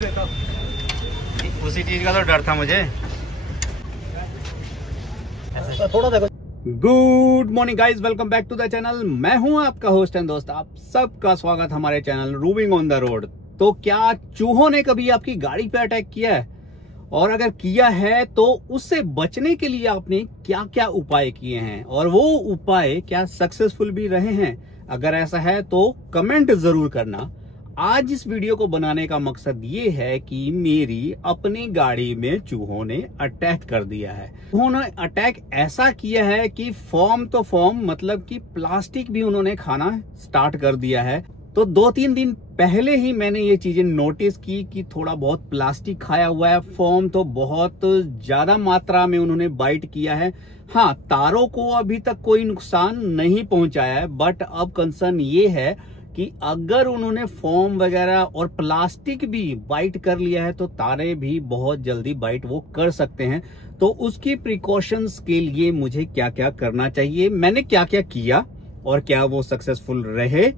उसी चीज का तो डर था मुझे। थोड़ा देखो। Good morning guys, welcome back to the channel. मैं हूं आपका होस्ट एंड दोस्त, आप सबका स्वागत हमारे channel roving on the road. तो क्या चूहों ने कभी आपकी गाड़ी पे अटैक किया है, और अगर किया है तो उससे बचने के लिए आपने क्या क्या उपाय किए हैं, और वो उपाय क्या सक्सेसफुल भी रहे हैं? अगर ऐसा है तो कमेंट जरूर करना। आज इस वीडियो को बनाने का मकसद ये है कि मेरी अपनी गाड़ी में चूहों ने अटैक कर दिया है। उन्होंने अटैक ऐसा किया है कि फॉर्म तो फॉर्म, मतलब कि प्लास्टिक भी उन्होंने खाना स्टार्ट कर दिया है। तो 2-3 दिन पहले ही मैंने ये चीजें नोटिस की कि थोड़ा बहुत प्लास्टिक खाया हुआ है। फॉर्म तो बहुत ज्यादा मात्रा में उन्होंने बाइट किया है। हाँ, तारों को अभी तक कोई नुकसान नहीं पहुंचाया है, बट अब कंसर्न ये है कि अगर उन्होंने फोम वगैरह और प्लास्टिक भी बाइट कर लिया है तो तारे भी बहुत जल्दी बाइट वो कर सकते हैं। तो उसकी प्रिकॉशंस के लिए मुझे क्या क्या करना चाहिए, मैंने क्या क्या किया और क्या वो सक्सेसफुल रहे,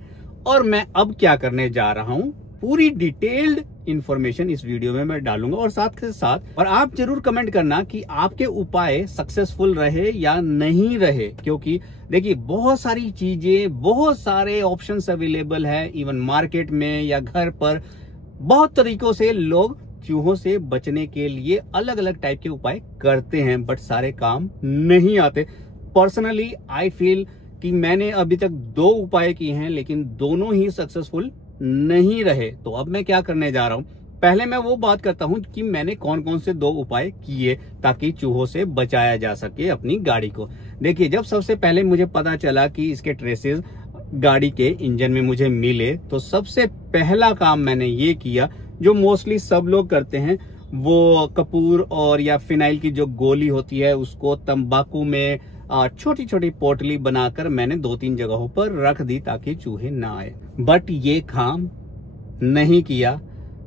और मैं अब क्या करने जा रहा हूं, पूरी डिटेल्ड इंफॉर्मेशन इस वीडियो में मैं डालूंगा। और साथ के साथ और आप जरूर कमेंट करना कि आपके उपाय सक्सेसफुल रहे या नहीं रहे, क्योंकि देखिए बहुत सारी चीजें, बहुत सारे ऑप्शंस अवेलेबल है, इवन मार्केट में या घर पर बहुत तरीकों से लोग चूहों से बचने के लिए अलग अलग टाइप के उपाय करते हैं, बट सारे काम नहीं आते। पर्सनली आई फील कि मैंने अभी तक 2 उपाय किए हैं, लेकिन दोनों ही सक्सेसफुल नहीं रहे। तो अब मैं क्या करने जा रहा हूं, पहले मैं वो बात करता हूं कि मैंने कौन कौन से 2 उपाय किए ताकि चूहों से बचाया जा सके अपनी गाड़ी को। देखिए, जब सबसे पहले मुझे पता चला कि इसके ट्रेसेस गाड़ी के इंजन में मुझे मिले, तो सबसे पहला काम मैंने ये किया जो मोस्टली सब लोग करते हैं, वो कपूर और या फिनाइल की जो गोली होती है उसको तंबाकू में छोटी छोटी पोटली बनाकर मैंने 2-3 जगहों पर रख दी ताकि चूहे ना आए। बट ये काम नहीं किया।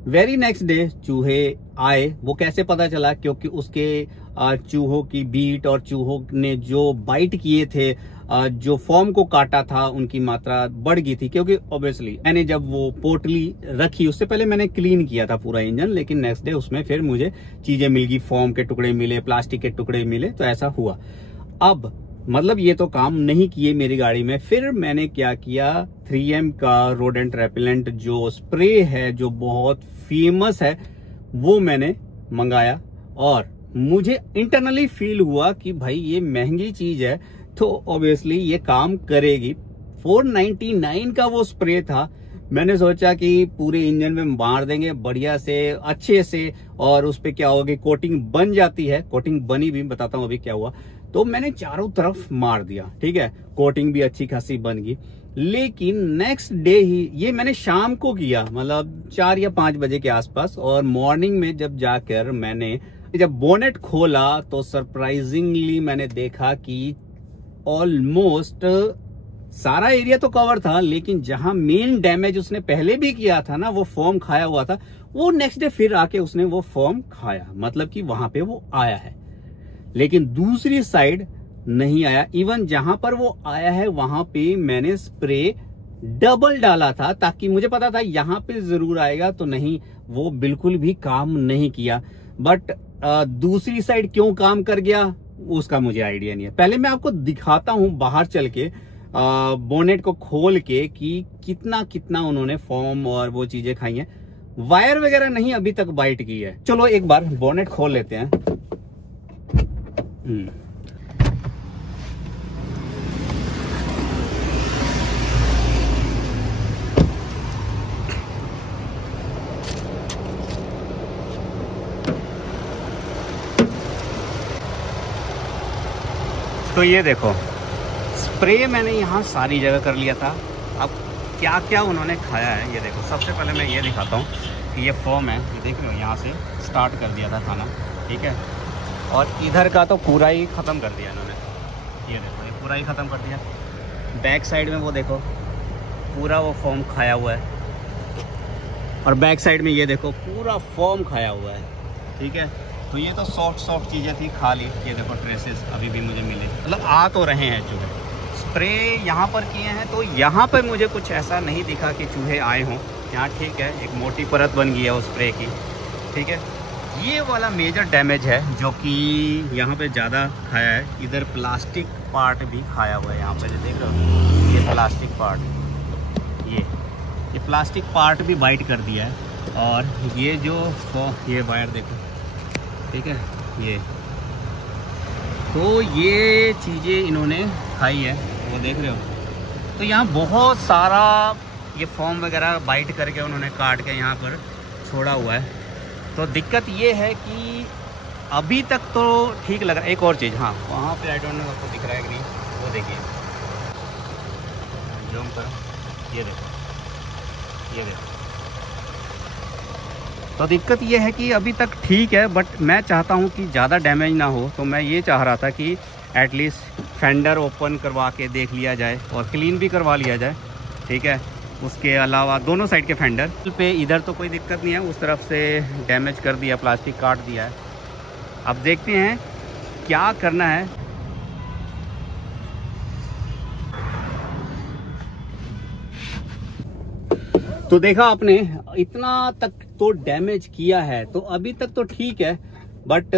वेरी नेक्स्ट डे चूहे आए। वो कैसे पता चला? क्योंकि उसके चूहों की बीट और चूहों ने जो बाइट किए थे, जो फॉर्म को काटा था, उनकी मात्रा बढ़ गई थी। क्योंकि ऑब्वियसली मैंने जब वो पोटली रखी, उससे पहले मैंने क्लीन किया था पूरा इंजन, लेकिन नेक्स्ट डे उसमें फिर मुझे चीजें मिल गई, फॉर्म के टुकड़े मिले, प्लास्टिक के टुकड़े मिले, तो ऐसा हुआ। अब मतलब ये तो काम नहीं किए मेरी गाड़ी में। फिर मैंने क्या किया, 3M का रोडेंट रेपेलेंट जो स्प्रे है, जो बहुत फेमस है, वो मैंने मंगाया। और मुझे इंटरनली फील हुआ कि भाई ये महंगी चीज है तो ऑब्वियसली ये काम करेगी। 499 का वो स्प्रे था। मैंने सोचा कि पूरे इंजन में मार देंगे बढ़िया से, अच्छे से, और उस पे क्या होगी, कोटिंग बन जाती है। कोटिंग बनी भी, बताता हूँ अभी क्या हुआ। तो मैंने चारों तरफ मार दिया, ठीक है, कोटिंग भी अच्छी खासी बन गई। लेकिन नेक्स्ट डे ही, ये मैंने शाम को किया, मतलब 4 या 5 बजे के आसपास, और मॉर्निंग में जब जाकर मैंने जब बोनेट खोला तो सरप्राइजिंगली मैंने देखा कि ऑलमोस्ट सारा एरिया तो कवर था, लेकिन जहां मेन डैमेज उसने पहले भी किया था ना, वो फॉर्म खाया हुआ था, वो नेक्स्ट डे फिर आके उसने वो फॉर्म खाया। मतलब कि वहां पे वो आया है, लेकिन दूसरी साइड नहीं आया। इवन जहां पर वो आया है वहां पे मैंने स्प्रे डबल डाला था, ताकि मुझे पता था यहां पे जरूर आएगा, तो नहीं, वो बिल्कुल भी काम नहीं किया। बट दूसरी साइड क्यों काम कर गया उसका मुझे आइडिया नहीं है। पहले मैं आपको दिखाता हूं बाहर चल के, बोनेट को खोल के, कि कितना कितना उन्होंने फॉर्म और वो चीजें खाई हैं। वायर वगैरह नहीं अभी तक बाइट की है। चलो एक बार बोनेट खोल लेते हैं। तो ये देखो, स्प्रे मैंने यहाँ सारी जगह कर लिया था। अब क्या क्या उन्होंने खाया है ये देखो। सबसे पहले मैं ये दिखाता हूँ कि ये फॉर्म है, ये देख रहे हो, यहाँ से स्टार्ट कर दिया था खाना, ठीक है, और इधर का तो पूरा ही ख़त्म कर दिया इन्होंने। ये देखो, ये पूरा ही ख़त्म कर दिया। बैक साइड में वो देखो, पूरा वो फॉर्म खाया हुआ है, और बैक साइड में ये देखो पूरा फॉर्म खाया हुआ है, ठीक है। तो ये तो सॉफ्ट चीज़ें थी, खा ली। ये देखो ट्रेसेस अभी भी मुझे मिले, मतलब आ तो रहे हैं चूहे, स्प्रे यहाँ पर किए हैं, तो यहाँ पर मुझे कुछ ऐसा नहीं दिखा कि चूहे आए हों। यहाँ ठीक है, एक मोटी परत बन गई है उस स्प्रे की, ठीक है। ये वाला मेजर डैमेज है जो कि यहाँ पे ज़्यादा खाया है। इधर प्लास्टिक पार्ट भी खाया हुआ है, यहाँ पे जो देख रहे हो ये प्लास्टिक पार्ट, ये प्लास्टिक पार्ट भी बाइट कर दिया है। और ये जो ये वायर देखो, ठीक है, ये तो ये चीज़ें इन्होंने खाई है, वो देख रहे हो। तो यहाँ बहुत सारा ये फॉर्म वगैरह बाइट करके उन्होंने काट के यहाँ पर छोड़ा हुआ है। तो दिक्कत ये है कि अभी तक तो ठीक लग रहा है। एक और चीज़, हाँ वहाँ पे आई डोंट नो आपको दिख रहा है कि नहीं, वो देखिए, जूम करो, ये देखो, ये देखो। तो दिक्कत ये है कि अभी तक ठीक है, बट मैं चाहता हूँ कि ज़्यादा डैमेज ना हो। तो मैं ये चाह रहा था कि एटलीस्ट फेंडर ओपन करवा के देख लिया जाए और क्लीन भी करवा लिया जाए, ठीक है। उसके अलावा दोनों साइड के फेंडर पे इधर तो कोई दिक्कत नहीं है, उस तरफ से डैमेज कर दिया, प्लास्टिक काट दिया है। अब देखते हैं क्या करना है। तो देखा आपने, इतना तक तो डैमेज किया है, तो अभी तक तो ठीक है, बट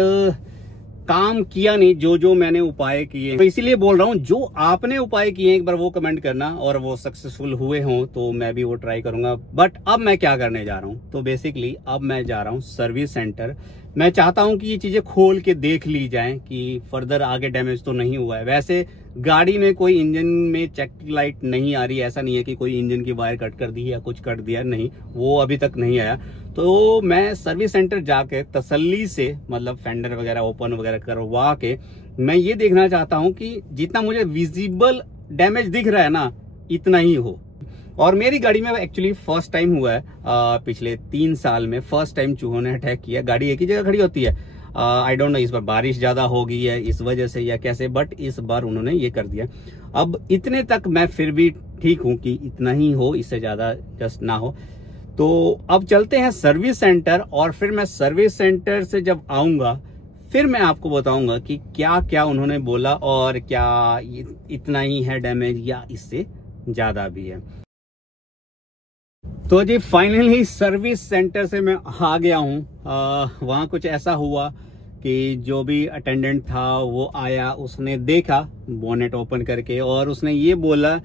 काम किया नहीं जो मैंने उपाय किए। तो इसीलिए बोल रहा हूँ, जो आपने उपाय किए एक बार वो कमेंट करना, और वो सक्सेसफुल हुए हों तो मैं भी वो ट्राई करूंगा। बट अब मैं क्या करने जा रहा हूँ, तो बेसिकली अब मैं जा रहा हूँ सर्विस सेंटर। मैं चाहता हूँ कि ये चीजें खोल के देख ली जाएं कि फर्दर आगे डैमेज तो नहीं हुआ है। वैसे गाड़ी में कोई इंजन में चेक लाइट नहीं आ रही, ऐसा नहीं है कि कोई इंजन की वायर कट कर दी या कुछ कट दिया, नहीं, वो अभी तक नहीं आया। तो मैं सर्विस सेंटर जाके तसल्ली से, मतलब फेंडर वगैरह ओपन वगैरह करवा के, मैं ये देखना चाहता हूँ कि जितना मुझे विजिबल डैमेज दिख रहा है ना, इतना ही हो। और मेरी गाड़ी में एक्चुअली फर्स्ट टाइम हुआ है, पिछले 3 साल में फर्स्ट टाइम चूहों ने अटैक किया। गाड़ी एक ही जगह खड़ी होती है, आई डोंट नो इस बार बारिश ज्यादा हो गई है इस वजह से या कैसे, बट इस बार उन्होंने ये कर दिया। अब इतने तक मैं फिर भी ठीक हूं कि इतना ही हो, इससे ज्यादा जस्ट ना हो। तो अब चलते हैं सर्विस सेंटर, और फिर मैं सर्विस सेंटर से जब आऊंगा फिर मैं आपको बताऊंगा कि क्या क्या उन्होंने बोला, और क्या इतना ही है डैमेज या इससे ज्यादा भी है। तो जी फाइनली सर्विस सेंटर से मैं आ गया हूँ। वहाँ कुछ ऐसा हुआ कि जो भी अटेंडेंट था वो आया, उसने देखा बोनेट ओपन करके, और उसने ये बोला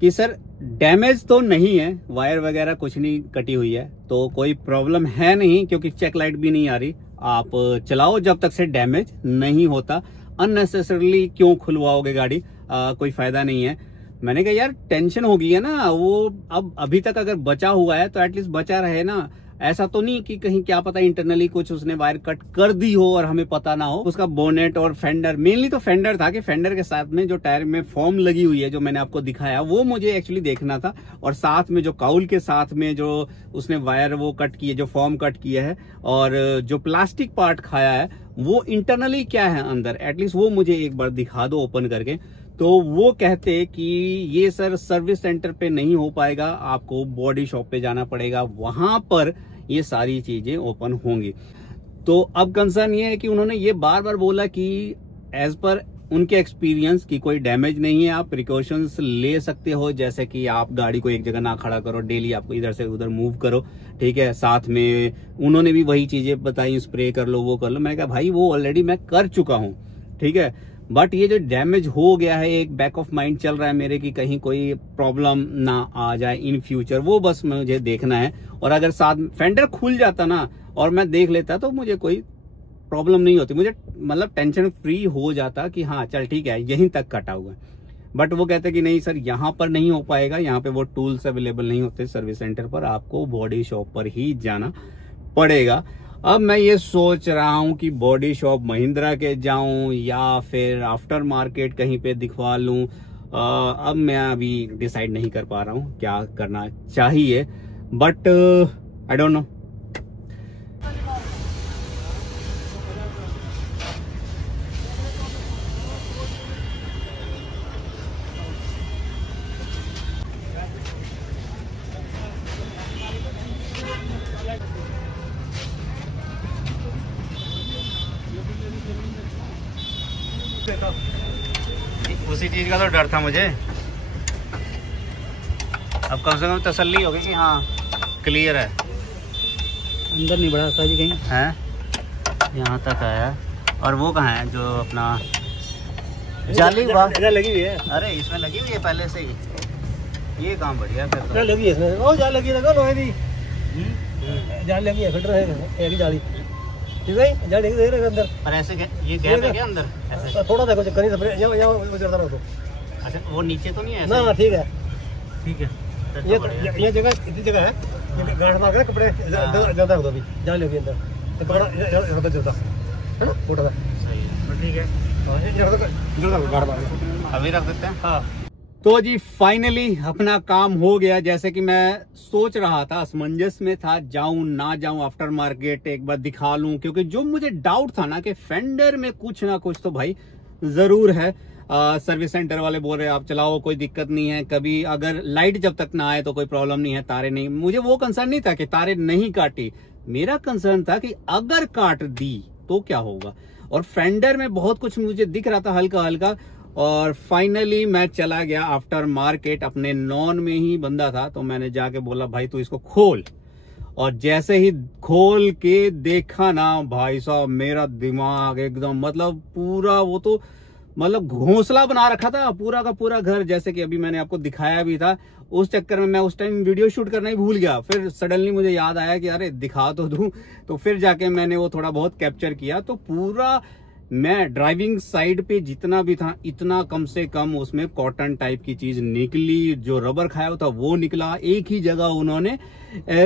कि सर डैमेज तो नहीं है, वायर वगैरह कुछ नहीं कटी हुई है, तो कोई प्रॉब्लम है नहीं, क्योंकि चेक लाइट भी नहीं आ रही, आप चलाओ जब तक से डैमेज नहीं होता। अननेसेसरली क्यों खुलवाओगे गाड़ी, कोई फायदा नहीं है। मैंने कहा यार टेंशन हो गई है ना, वो अब अभी तक अगर बचा हुआ है तो एटलीस्ट बचा रहे ना। ऐसा तो नहीं कि कहीं क्या पता इंटरनली कुछ उसने वायर कट कर दी हो और हमें पता ना हो। उसका बोनेट और फेंडर, मेनली तो फेंडर था, कि फेंडर के साथ में जो टायर में फॉर्म लगी हुई है जो मैंने आपको दिखाया, वो मुझे एक्चुअली देखना था। और साथ में जो काउल के साथ में जो उसने वायर वो कट की है, जो फॉर्म कट किया है, और जो प्लास्टिक पार्ट खाया है, वो इंटरनली क्या है अंदर, एटलीस्ट वो मुझे एक बार दिखा दो ओपन करके। तो वो कहते कि ये सर सर्विस सेंटर पे नहीं हो पाएगा, आपको बॉडी शॉप पे जाना पड़ेगा, वहां पर ये सारी चीजें ओपन होंगी। तो अब कंसर्न ये है कि उन्होंने ये बार बार बोला कि एज पर उनके एक्सपीरियंस की कोई डैमेज नहीं है, आप प्रिकॉशंस ले सकते हो, जैसे कि आप गाड़ी को एक जगह ना खड़ा करो, डेली आपको इधर से उधर मूव करो, ठीक है। साथ में उन्होंने भी वही चीजें बताई, स्प्रे कर लो, वो कर लो। मैंने कहा भाई वो ऑलरेडी मैं कर चुका हूँ, ठीक है। बट ये जो डैमेज हो गया है, एक बैक ऑफ माइंड चल रहा है मेरे कि कहीं कोई प्रॉब्लम ना आ जाए इन फ्यूचर, वो बस मुझे देखना है। और अगर साथ फेंडर खुल जाता ना और मैं देख लेता तो मुझे कोई प्रॉब्लम नहीं होती, मुझे मतलब टेंशन फ्री हो जाता कि हाँ चल ठीक है यहीं तक कटा हुआ है। बट वो कहते कि नहीं सर यहाँ पर नहीं हो पाएगा, यहाँ पे वो टूल्स अवेलेबल नहीं होते सर्विस सेंटर पर, आपको बॉडी शॉप पर ही जाना पड़ेगा। अब मैं ये सोच रहा हूं कि बॉडी शॉप महिंद्रा के जाऊं या फिर आफ्टर मार्केट कहीं पे दिखवा लूं। अब मैं अभी डिसाइड नहीं कर पा रहा हूं क्या करना चाहिए, बट आई डोंट नो। उसी चीज का तो डर था मुझे। अब कम से कम तसल्ली होगी कि हाँ क्लियर है। अंदर नहीं बढ़ा जी कहीं है, यहाँ तक आया। और वो कहाँ है जो अपना जाली लगी हुई है? अरे इसमें लगी हुई है पहले से ही। ये काम बढ़िया फिर तो। लगी है इसमें। ओ जाल लगी लगा लोहे दी। जाल लगी है, फिल्टर है एक जाली। ठीक है, जाल देख रहे अंदर। पर ऐसे ये गैप है क्या अंदर? ऐसे थोड़ा देखो चेक करनी स्प्रे या वो करता रहो तो। अच्छा वो नीचे तो नहीं है? ना ठीक है, ठीक है। ये जगह इतनी जगह है, गांठ मार के कपड़े ज्यादा होता भी जाल लगी अंदर तो कपड़ा ज्यादा चलता है ना, मोटा सा। सही है, ठीक है। अभी रख देते हैं। हाँ तो जी फाइनली अपना काम हो गया। जैसे कि मैं सोच रहा था, असमंजस में था, जाऊं ना जाऊं आफ्टर मार्केट एक बार दिखा लूं, क्योंकि जो मुझे डाउट था ना कि फेंडर में कुछ ना कुछ तो भाई जरूर है। सर्विस सेंटर वाले बोल रहे हैं आप चलाओ कोई दिक्कत नहीं है, कभी अगर लाइट जब तक ना आए तो कोई प्रॉब्लम नहीं है, तारे नहीं। मुझे वो कंसर्न नहीं था कि तारे नहीं काटी, मेरा कंसर्न था कि अगर काट दी तो क्या होगा। और फेंडर में बहुत कुछ मुझे दिख रहा था हल्का हल्का। और फाइनली मैं चला गया आफ्टर मार्केट, अपने नॉन में ही बंदा था तो मैंने जाके बोला भाई तू इसको खोल। और जैसे ही खोल के देखा ना भाई साहब, मेरा दिमाग एकदम मतलब पूरा वो तो मतलब घोंसला बना रखा था पूरा का पूरा घर। जैसे कि अभी मैंने आपको दिखाया भी था, उस चक्कर में मैं उस टाइम वीडियो शूट करना ही भूल गया। फिर सडनली मुझे याद आया कि अरे दिखा तो दूं, तो फिर जाके मैंने वो थोड़ा बहुत कैप्चर किया। तो पूरा मैं ड्राइविंग साइड पे जितना भी था इतना कम से कम उसमें कॉटन टाइप की चीज निकली, जो रबर खाया हुआ था वो निकला। एक ही जगह उन्होंने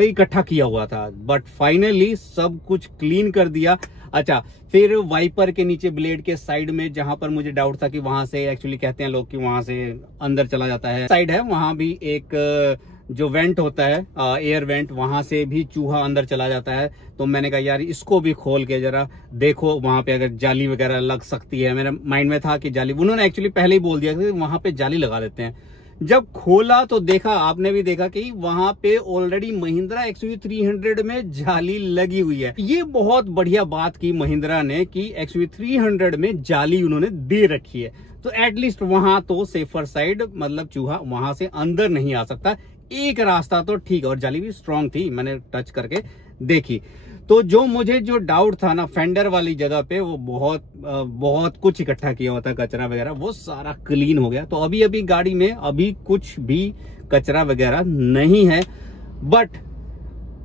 इकट्ठा किया हुआ था, बट फाइनली सब कुछ क्लीन कर दिया। अच्छा, फिर वाइपर के नीचे ब्लेड के साइड में जहां पर मुझे डाउट था कि वहां से एक्चुअली कहते हैं लोग कि वहां से अंदर चला जाता है, साइड है वहां भी एक जो वेंट होता है एयर वेंट, वहां से भी चूहा अंदर चला जाता है। तो मैंने कहा यार इसको भी खोल के जरा देखो वहां पे अगर जाली वगैरह लग सकती है। मेरे माइंड में था कि जाली, उन्होंने एक्चुअली पहले ही बोल दिया कि वहां पे जाली लगा देते हैं। जब खोला तो देखा, आपने भी देखा कि वहां पे ऑलरेडी महिंद्रा XUV 300 में जाली लगी हुई है। ये बहुत बढ़िया बात की महिंद्रा ने कि XUV 300 में जाली उन्होंने दे रखी है, तो एटलीस्ट वहां तो सेफर साइड, मतलब चूहा वहां से अंदर नहीं आ सकता। एक रास्ता तो ठीक, और जाली भी स्ट्रांग थी, मैंने टच करके देखी। तो जो मुझे जो डाउट था ना फेंडर वाली जगह पे, वो बहुत कुछ इकट्ठा किया हुआ था कचरा वगैरह, वो सारा क्लीन हो गया। तो अभी गाड़ी में अभी कुछ भी कचरा वगैरह नहीं है। बट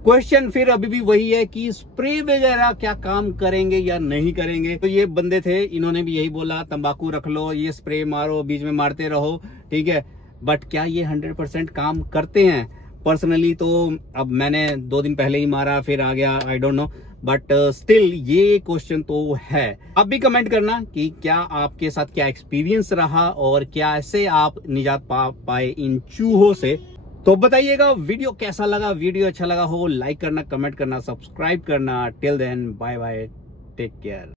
क्वेश्चन फिर अभी भी वही है कि स्प्रे वगैरह क्या काम करेंगे या नहीं करेंगे। तो ये बंदे थे, इन्होंने भी यही बोला तंबाकू रख लो, ये स्प्रे मारो, बीच में मारते रहो, ठीक है। बट क्या ये 100% काम करते हैं? पर्सनली तो अब मैंने 2 दिन पहले ही मारा, फिर आ गया, I don't know, but still ये क्वेश्चन तो है। आप भी कमेंट करना कि क्या आपके साथ क्या एक्सपीरियंस रहा और क्या ऐसे आप निजात पा पाए इन चूहों से। तो बताइएगा वीडियो कैसा लगा। वीडियो अच्छा लगा हो लाइक करना, कमेंट करना, सब्सक्राइब करना। Till then bye bye, take care.